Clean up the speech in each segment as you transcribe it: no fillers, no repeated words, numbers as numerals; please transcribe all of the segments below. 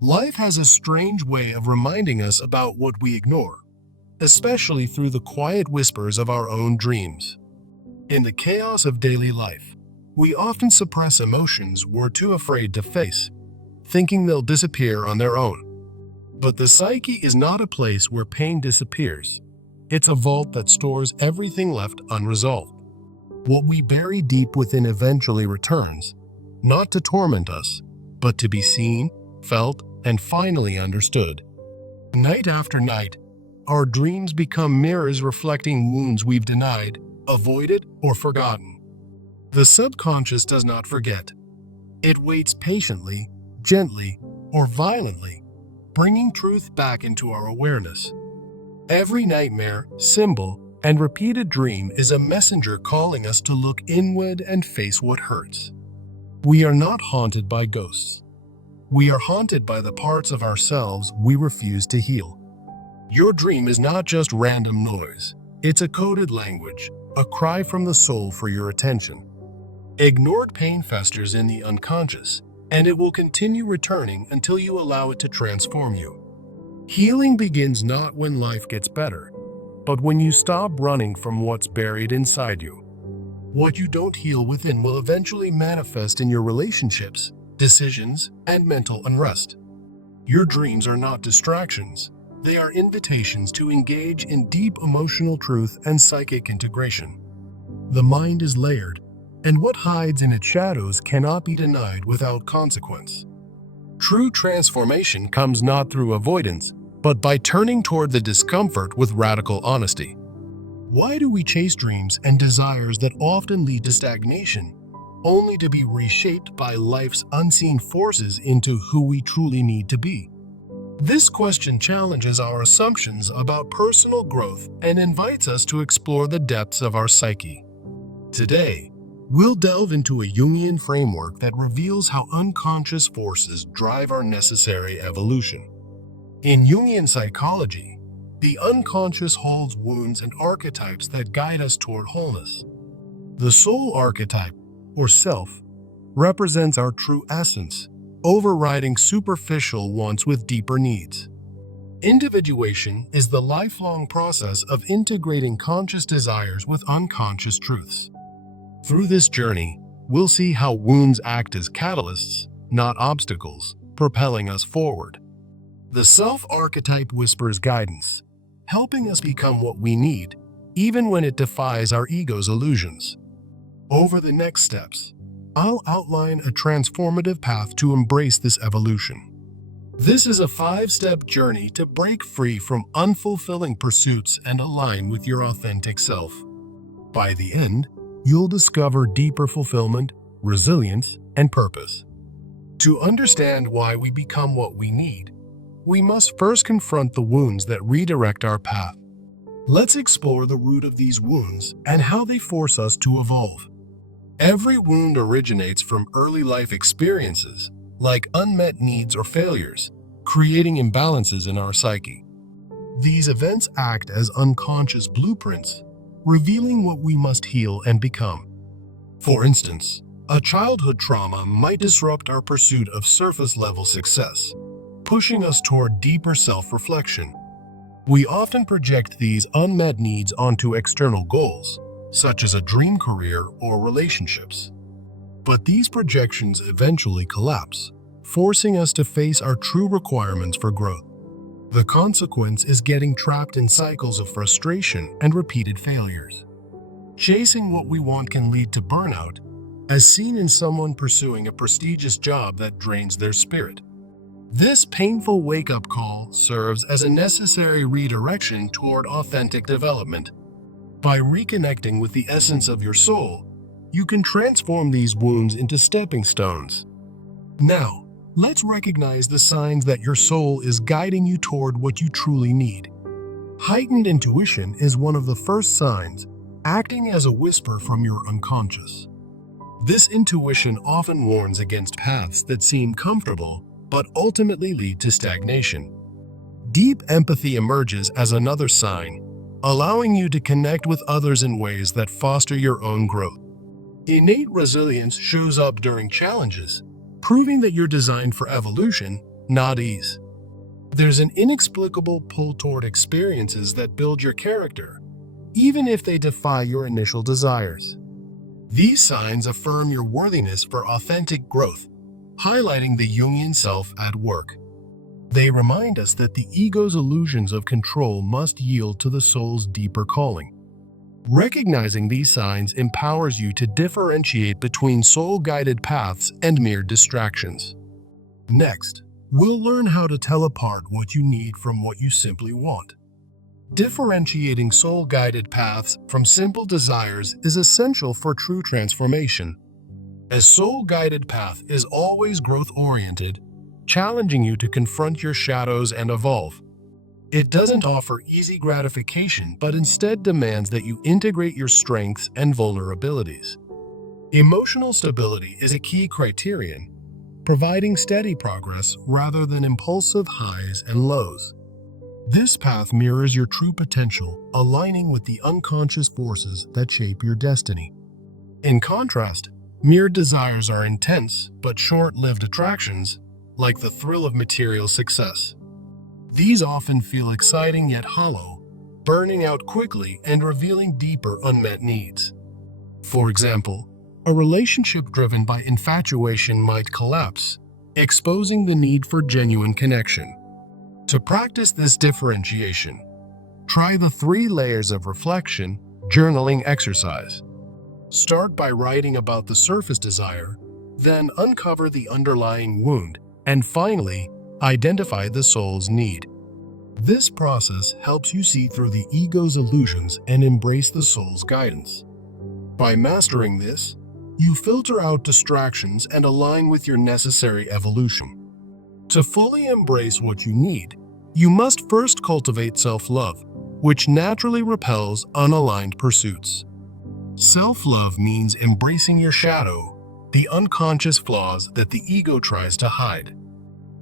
Life has a strange way of reminding us about what we ignore, especially through the quiet whispers of our own dreams. In the chaos of daily life, we often suppress emotions we're too afraid to face, thinking they'll disappear on their own. But the psyche is not a place where pain disappears. It's a vault that stores everything left unresolved. What we bury deep within eventually returns, not to torment us, but to be seen, felt, and finally understood. Night after night, our dreams become mirrors reflecting wounds we've denied, avoided, or forgotten. The subconscious does not forget. It waits patiently, gently, or violently, bringing truth back into our awareness. Every nightmare, symbol, and repeated dream is a messenger calling us to look inward and face what hurts. We are not haunted by ghosts. We are haunted by the parts of ourselves we refuse to heal. Your dream is not just random noise. It's a coded language, a cry from the soul for your attention. Ignored pain festers in the unconscious, and it will continue returning until you allow it to transform you. Healing begins not when life gets better, but when you stop running from what's buried inside you. What you don't heal within will eventually manifest in your relationships, decisions, and mental unrest. Your dreams are not distractions. They are invitations to engage in deep emotional truth and psychic integration. The mind is layered, and what hides in its shadows cannot be denied without consequence. True transformation comes not through avoidance, but by turning toward the discomfort with radical honesty. Why do we chase dreams and desires that often lead to stagnation, only to be reshaped by life's unseen forces into who we truly need to be? This question challenges our assumptions about personal growth and invites us to explore the depths of our psyche. Today, we'll delve into a Jungian framework that reveals how unconscious forces drive our necessary evolution. In Jungian psychology, the unconscious holds wounds and archetypes that guide us toward wholeness. The soul archetype, or self, represents our true essence, overriding superficial wants with deeper needs. Individuation is the lifelong process of integrating conscious desires with unconscious truths. Through this journey, we'll see how wounds act as catalysts, not obstacles, propelling us forward. The self archetype whispers guidance, helping us become what we need, even when it defies our ego's illusions. Over the next steps, I'll outline a transformative path to embrace this evolution. This is a 5-step journey to break free from unfulfilling pursuits and align with your authentic self. By the end, you'll discover deeper fulfillment, resilience, and purpose. To understand why we become what we need, we must first confront the wounds that redirect our path. Let's explore the root of these wounds and how they force us to evolve. Every wound originates from early life experiences, like unmet needs or failures, creating imbalances in our psyche. These events act as unconscious blueprints, revealing what we must heal and become. For instance, a childhood trauma might disrupt our pursuit of surface-level success, pushing us toward deeper self-reflection. We often project these unmet needs onto external goals, such as a dream career or relationships. But these projections eventually collapse, forcing us to face our true requirements for growth. The consequence is getting trapped in cycles of frustration and repeated failures. Chasing what we want can lead to burnout, as seen in someone pursuing a prestigious job that drains their spirit. This painful wake-up call serves as a necessary redirection toward authentic development. By reconnecting with the essence of your soul, you can transform these wounds into stepping stones. Now, let's recognize the signs that your soul is guiding you toward what you truly need. Heightened intuition is one of the first signs, acting as a whisper from your unconscious. This intuition often warns against paths that seem comfortable but ultimately lead to stagnation. Deep empathy emerges as another sign, allowing you to connect with others in ways that foster your own growth. Innate resilience shows up during challenges, proving that you're designed for evolution, not ease. There's an inexplicable pull toward experiences that build your character, even if they defy your initial desires. These signs affirm your worthiness for authentic growth, highlighting the Jungian self at work. They remind us that the ego's illusions of control must yield to the soul's deeper calling. Recognizing these signs empowers you to differentiate between soul-guided paths and mere distractions. Next, we'll learn how to tell apart what you need from what you simply want. Differentiating soul-guided paths from simple desires is essential for true transformation. A soul-guided path is always growth-oriented, challenging you to confront your shadows and evolve. It doesn't offer easy gratification, but instead demands that you integrate your strengths and vulnerabilities. Emotional stability is a key criterion, providing steady progress rather than impulsive highs and lows. This path mirrors your true potential, aligning with the unconscious forces that shape your destiny. In contrast, mere desires are intense but short-lived attractions, like the thrill of material success. These often feel exciting yet hollow, burning out quickly and revealing deeper unmet needs. For example, a relationship driven by infatuation might collapse, exposing the need for genuine connection. To practice this differentiation, try the 3 layers of reflection journaling exercise. Start by writing about the surface desire, then uncover the underlying wound, and finally, identify the soul's need. This process helps you see through the ego's illusions and embrace the soul's guidance. By mastering this, you filter out distractions and align with your necessary evolution. To fully embrace what you need, you must first cultivate self-love, which naturally repels unaligned pursuits. Self-love means embracing your shadow, the unconscious flaws that the ego tries to hide.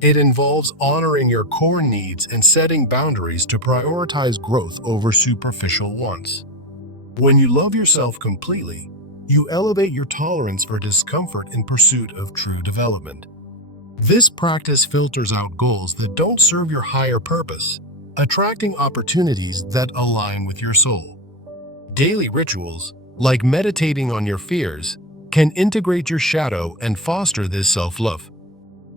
It involves honoring your core needs and setting boundaries to prioritize growth over superficial wants. When you love yourself completely, you elevate your tolerance for discomfort in pursuit of true development. This practice filters out goals that don't serve your higher purpose, attracting opportunities that align with your soul. Daily rituals, like meditating on your fears, can integrate your shadow and foster this self-love.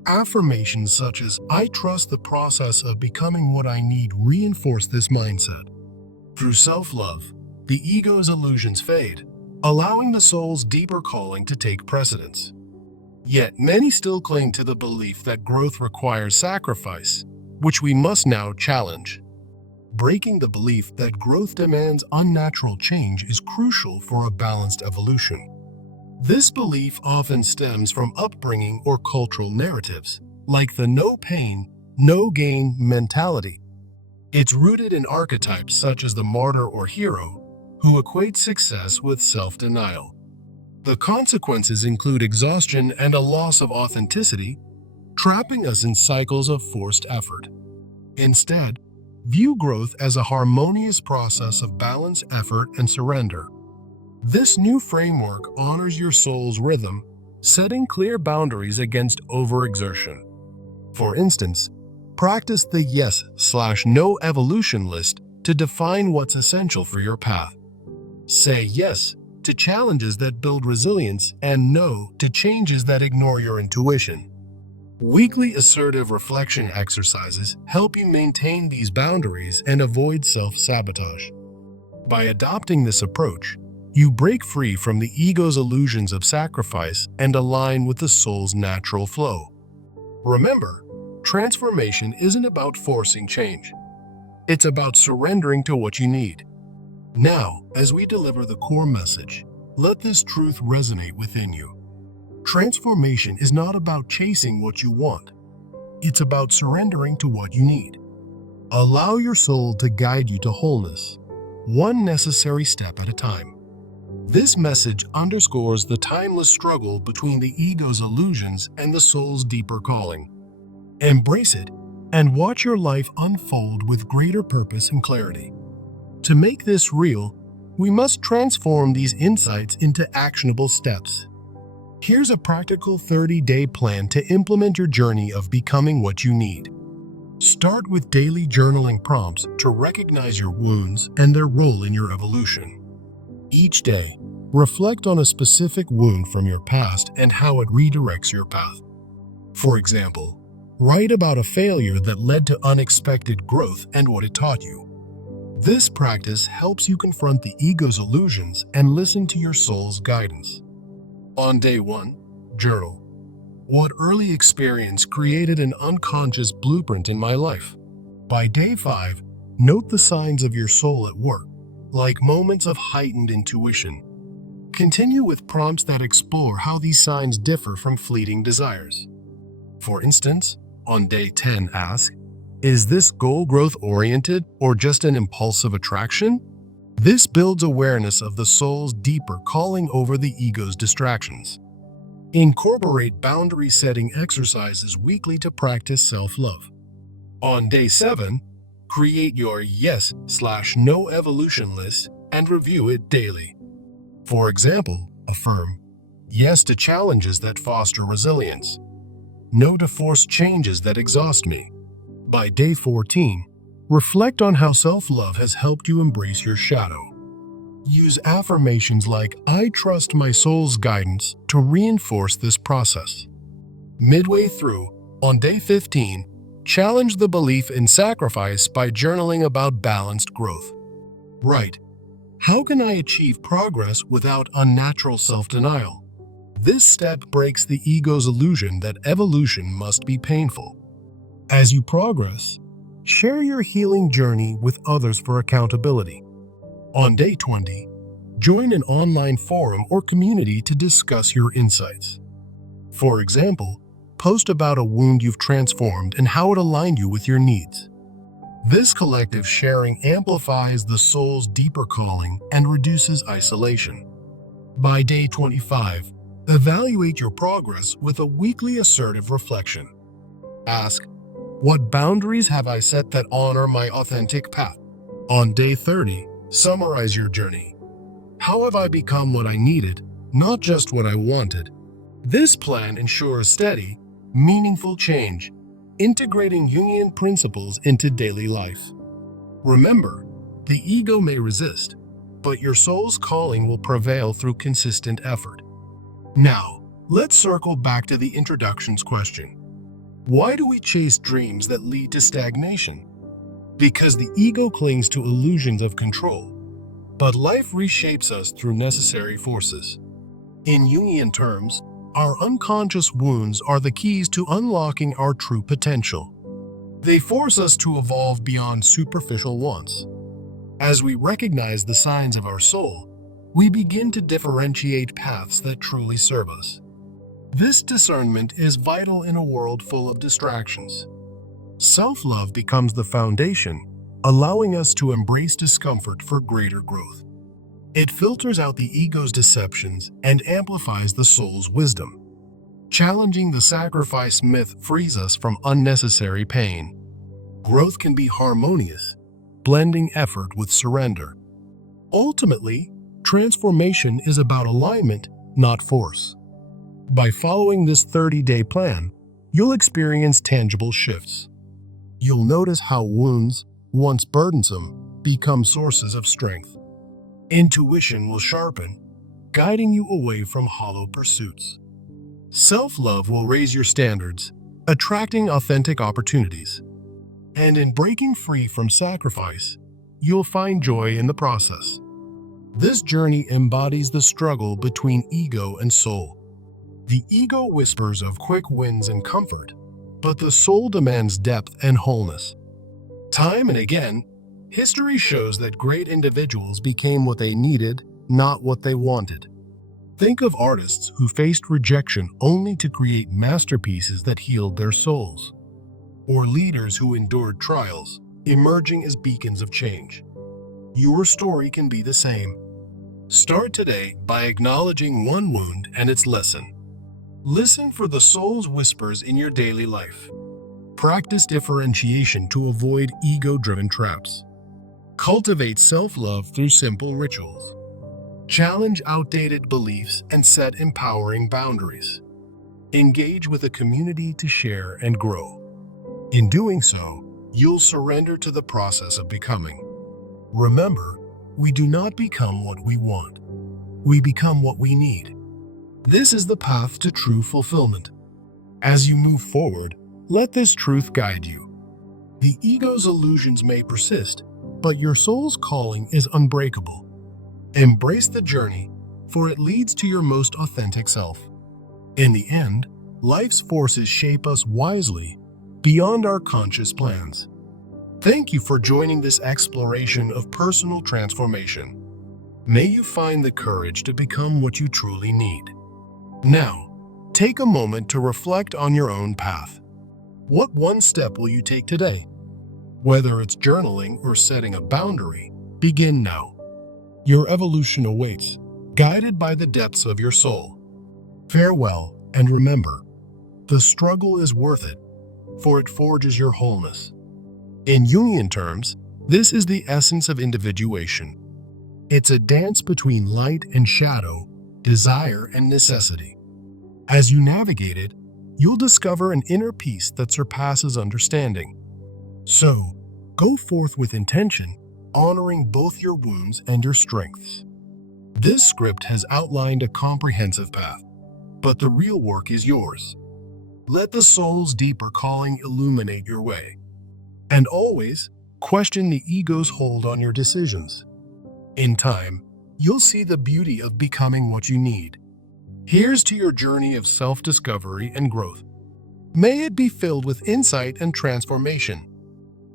Affirmations such as, "I trust the process of becoming what I need," reinforce this mindset. Through self-love, the ego's illusions fade, allowing the soul's deeper calling to take precedence. Yet many still cling to the belief that growth requires sacrifice, which we must now challenge. Breaking the belief that growth demands unnatural change is crucial for a balanced evolution. This belief often stems from upbringing or cultural narratives, like the no pain, no gain mentality. It's rooted in archetypes such as the martyr or hero, who equate success with self-denial. The consequences include exhaustion and a loss of authenticity, trapping us in cycles of forced effort. Instead, view growth as a harmonious process of balance, effort, and surrender. This new framework honors your soul's rhythm, setting clear boundaries against overexertion. For instance, practice the yes/no evolution list to define what's essential for your path. Say yes to challenges that build resilience and no to changes that ignore your intuition. Weekly assertive reflection exercises help you maintain these boundaries and avoid self-sabotage. By adopting this approach, you break free from the ego's illusions of sacrifice and align with the soul's natural flow. Remember, transformation isn't about forcing change. It's about surrendering to what you need. Now, as we deliver the core message, let this truth resonate within you. Transformation is not about chasing what you want. It's about surrendering to what you need. Allow your soul to guide you to wholeness, one necessary step at a time. This message underscores the timeless struggle between the ego's illusions and the soul's deeper calling. Embrace it and watch your life unfold with greater purpose and clarity. To make this real, we must transform these insights into actionable steps. Here's a practical 30-day plan to implement your journey of becoming what you need. Start with daily journaling prompts to recognize your wounds and their role in your evolution. Each day, reflect on a specific wound from your past and how it redirects your path. For example, write about a failure that led to unexpected growth and what it taught you. This practice helps you confront the ego's illusions and listen to your soul's guidance. On day 1, journal. What early experience created an unconscious blueprint in my life? By day 5, note the signs of your soul at work, like moments of heightened intuition. Continue with prompts that explore how these signs differ from fleeting desires. For instance, on day 10, ask, is this goal growth-oriented or just an impulsive attraction? This builds awareness of the soul's deeper calling over the ego's distractions. Incorporate boundary-setting exercises weekly to practice self-love. On day 7, create your yes/no evolution list and review it daily. For example, affirm, yes to challenges that foster resilience. No to forced changes that exhaust me. By day 14, reflect on how self-love has helped you embrace your shadow. Use affirmations like, I trust my soul's guidance to reinforce this process. Midway through, on day 15, challenge the belief in sacrifice by journaling about balanced growth. Write, how can I achieve progress without unnatural self-denial? This step breaks the ego's illusion that evolution must be painful. As you progress, share your healing journey with others for accountability. On day 20, join an online forum or community to discuss your insights. For example, post about a wound you've transformed and how it aligned you with your needs. This collective sharing amplifies the soul's deeper calling and reduces isolation. By day 25, evaluate your progress with a weekly assertive reflection. Ask, what boundaries have I set that honor my authentic path? On day 30, summarize your journey. How have I become what I needed, not just what I wanted? This plan ensures steady, meaningful change, integrating Jungian principles into daily life. Remember, the ego may resist, but your soul's calling will prevail through consistent effort. Now, let's circle back to the introduction's question. Why do we chase dreams that lead to stagnation? Because the ego clings to illusions of control, but life reshapes us through necessary forces. In Jungian terms, our unconscious wounds are the keys to unlocking our true potential. They force us to evolve beyond superficial wants. As we recognize the signs of our soul, we begin to differentiate paths that truly serve us. This discernment is vital in a world full of distractions. Self-love becomes the foundation, allowing us to embrace discomfort for greater growth. It filters out the ego's deceptions and amplifies the soul's wisdom. Challenging the sacrifice myth frees us from unnecessary pain. Growth can be harmonious, blending effort with surrender. Ultimately, transformation is about alignment, not force. By following this 30-day plan, you'll experience tangible shifts. You'll notice how wounds, once burdensome, become sources of strength. Intuition will sharpen, guiding you away from hollow pursuits. Self-love will raise your standards, attracting authentic opportunities. And in breaking free from sacrifice, you'll find joy in the process. This journey embodies the struggle between ego and soul. The ego whispers of quick wins and comfort, but the soul demands depth and wholeness. Time and again, history shows that great individuals became what they needed, not what they wanted. Think of artists who faced rejection only to create masterpieces that healed their souls, or leaders who endured trials, emerging as beacons of change. Your story can be the same. Start today by acknowledging one wound and its lesson. Listen for the soul's whispers in your daily life. Practice differentiation to avoid ego-driven traps. Cultivate self-love through simple rituals. Challenge outdated beliefs and set empowering boundaries. Engage with a community to share and grow. In doing so, you'll surrender to the process of becoming. Remember, we do not become what we want. We become what we need. This is the path to true fulfillment. As you move forward, let this truth guide you. The ego's illusions may persist, but your soul's calling is unbreakable. Embrace the journey, for it leads to your most authentic self. In the end, life's forces shape us wisely, beyond our conscious plans. Thank you for joining this exploration of personal transformation. May you find the courage to become what you truly need. Now, take a moment to reflect on your own path. What one step will you take today? Whether it's journaling or setting a boundary, begin now. Your evolution awaits, guided by the depths of your soul. Farewell, and remember, the struggle is worth it, for it forges your wholeness. In Jungian terms, this is the essence of individuation. It's a dance between light and shadow, desire and necessity. As you navigate it, you'll discover an inner peace that surpasses understanding. So, go forth with intention, honoring both your wounds and your strengths. This script has outlined a comprehensive path, but the real work is yours. Let the soul's deeper calling illuminate your way. And always, question the ego's hold on your decisions. In time, you'll see the beauty of becoming what you need. Here's to your journey of self-discovery and growth. May it be filled with insight and transformation.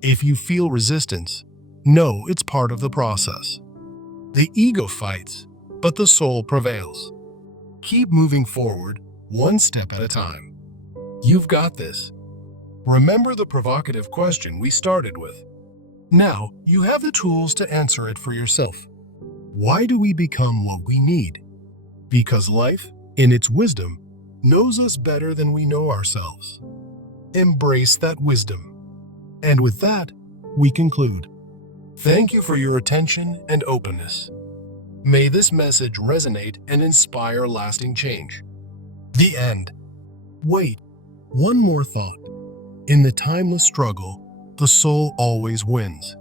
If you feel resistance, know it's part of the process. The ego fights, but the soul prevails. Keep moving forward, one step at a time. You've got this. Remember the provocative question we started with. Now, you have the tools to answer it for yourself. Why do we become what we need? Because life, in its wisdom, knows us better than we know ourselves. Embrace that wisdom. And with that, we conclude. Thank you for your attention and openness. May this message resonate and inspire lasting change. The end. Wait, one more thought. In the timeless struggle, the soul always wins.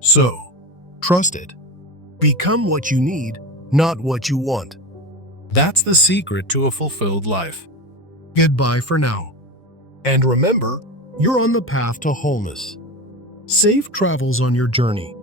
So, trust it. Become what you need, not what you want. That's the secret to a fulfilled life. Goodbye for now. And remember, you're on the path to wholeness. Safe travels on your journey.